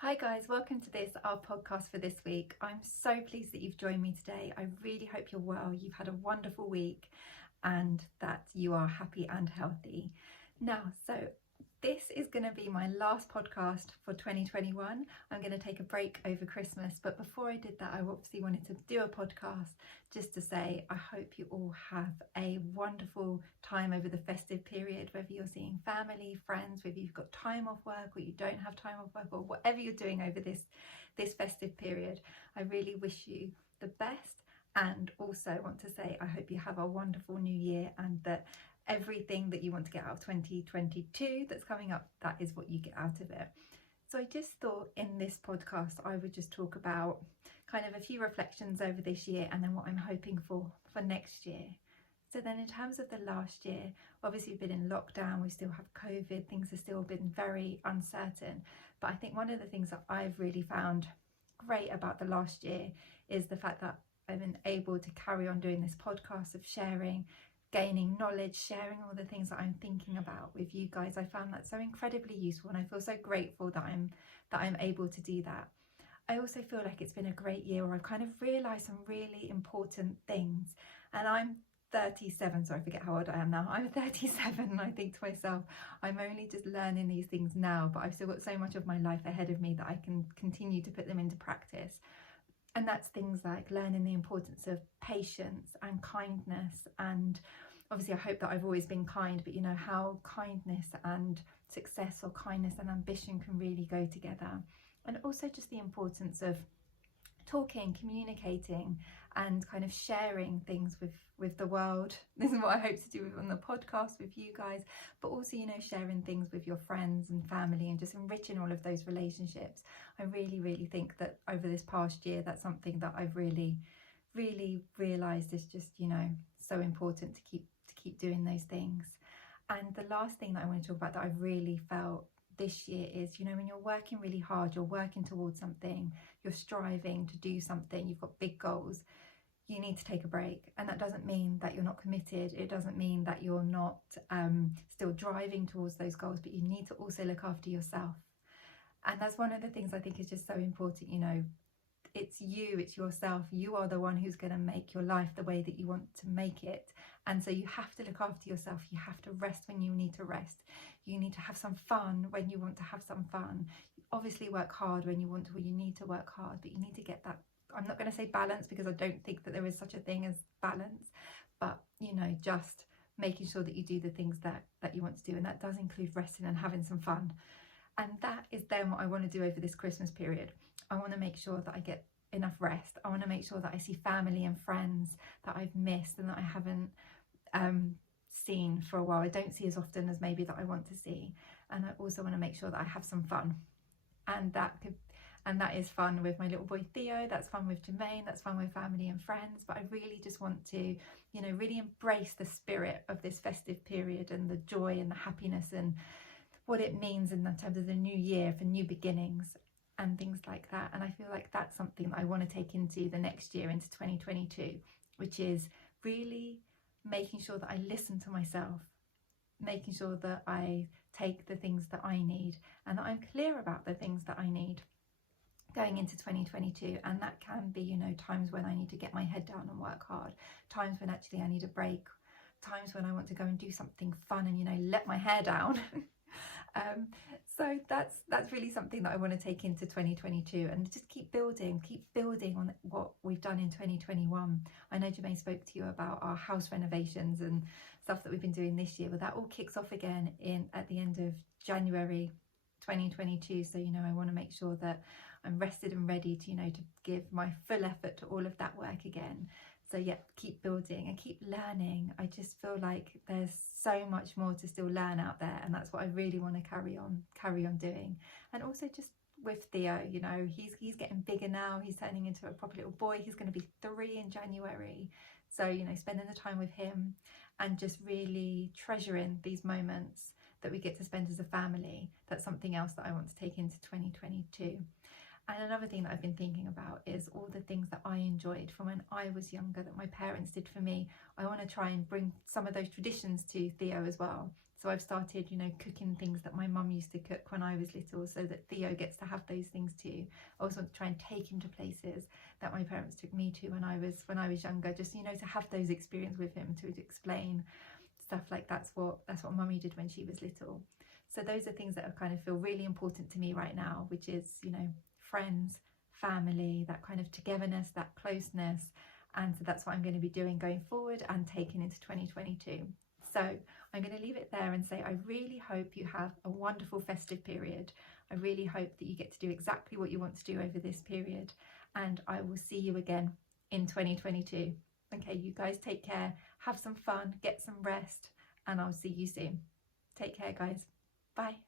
Hi guys, welcome to our podcast for this week. I'm so pleased that you've joined me today. I really hope you're well, you've had a wonderful week and that you are happy and healthy. Now, this is going to be my last podcast for 2021. I'm going to take a break over Christmas, but before I did that, I obviously wanted to do a podcast just to say I hope you all have a wonderful time over the festive period, whether you're seeing family, friends, whether you've got time off work or you don't have time off work, or whatever you're doing over this festive period. I really wish you the best, and also want to say I hope you have a wonderful new year, and that everything that you want to get out of 2022 that's coming up, that is what you get out of it. So I just thought in this podcast I would just talk about kind of a few reflections over this year and then what I'm hoping for next year. So then in terms of the last year, obviously we've been in lockdown, we still have COVID, things have still been very uncertain. But I think one of the things that I've really found great about the last year is the fact that I've been able to carry on doing this podcast of sharing, gaining knowledge, sharing all the things that I'm thinking about with you guys. I found that so incredibly useful, and I feel so grateful that I'm able to do that. I also feel like it's been a great year where I've kind of realised some really important things, and I'm 37, so I forget how old I am now. I'm 37 and I think to myself, I'm only just learning these things now, but I've still got so much of my life ahead of me that I can continue to put them into practice. And that's things like learning the importance of patience and kindness. And obviously I hope that I've always been kind, but you know how kindness and success, or kindness and ambition, can really go together. And also just the importance of talking, communicating, and kind of sharing things with the world. This is what I hope to do on the podcast with you guys, but also, you know, sharing things with your friends and family and just enriching all of those relationships. I really think that over this past year, that's something that I've really realized is just, you know, so important to keep doing those things. And the last thing that I want to talk about that I've really felt this year is, you know, when you're working really hard, you're working towards something, you're striving to do something, you've got big goals, you need to take a break. And that doesn't mean that you're not committed, it doesn't mean that you're not still driving towards those goals, but you need to also look after yourself. And that's one of the things I think is just so important. You know, it's you, it's yourself. You are the one who's going to make your life the way that you want to make it. And so you have to look after yourself. You have to rest when you need to rest. You need to have some fun when you want to have some fun. You obviously work hard when you want to, or you need to work hard, but you need to get that, I'm not going to say balance, because I don't think that there is such a thing as balance, but you know, just making sure that you do the things that you want to do. And that does include resting and having some fun. And that is then what I want to do over this Christmas period. I want to make sure that I get enough rest. I want to make sure that I see family and friends that I've missed and that I haven't seen for a while. I don't see as often as maybe that I want to see. And I also want to make sure that I have some fun. And that is fun with my little boy Theo, that's fun with Jermaine, that's fun with family and friends. But I really just want to, you know, really embrace the spirit of this festive period and the joy and the happiness and what it means in terms of the new year, for new beginnings and things like that. And I feel like that's something that I want to take into the next year, into 2022, which is really making sure that I listen to myself, making sure that I take the things that I need and that I'm clear about the things that I need going into 2022. And that can be, you know, times when I need to get my head down and work hard, times when actually I need a break, times when I want to go and do something fun and, you know, let my hair down. So that's really something that I want to take into 2022 and just keep building on what we've done in 2021. I know Jermaine spoke to you about our house renovations and stuff that we've been doing this year, but that all kicks off again at the end of January 2022. So, you know, I want to make sure that I'm rested and ready to, you know, to give my full effort to all of that work again. So yeah, keep building and keep learning. I just feel like there's so much more to still learn out there, and that's what I really want to carry on doing. And also just with Theo, you know, he's getting bigger now. He's turning into a proper little boy. He's going to be 3 in January. So, you know, spending the time with him and just really treasuring these moments that we get to spend as a family. That's something else that I want to take into 2022. And another thing that I've been thinking about is all the things that I enjoyed from when I was younger that my parents did for me. I want to try and bring some of those traditions to Theo as well. So I've started, you know, cooking things that my mum used to cook when I was little, so that Theo gets to have those things too. I also want to try and take him to places that my parents took me to when I was younger, just, you know, to have those experiences with him, to explain stuff like that's what mummy did when she was little. So those are things that are kind of feel really important to me right now, which is, you know, friends, family, that kind of togetherness, that closeness. And so that's what I'm going to be doing going forward and taking into 2022. So I'm going to leave it there and say I really hope you have a wonderful festive period. I really hope that you get to do exactly what you want to do over this period, and I will see you again in 2022. Okay, you guys take care, have some fun, get some rest, and I'll see you soon. Take care, guys. Bye.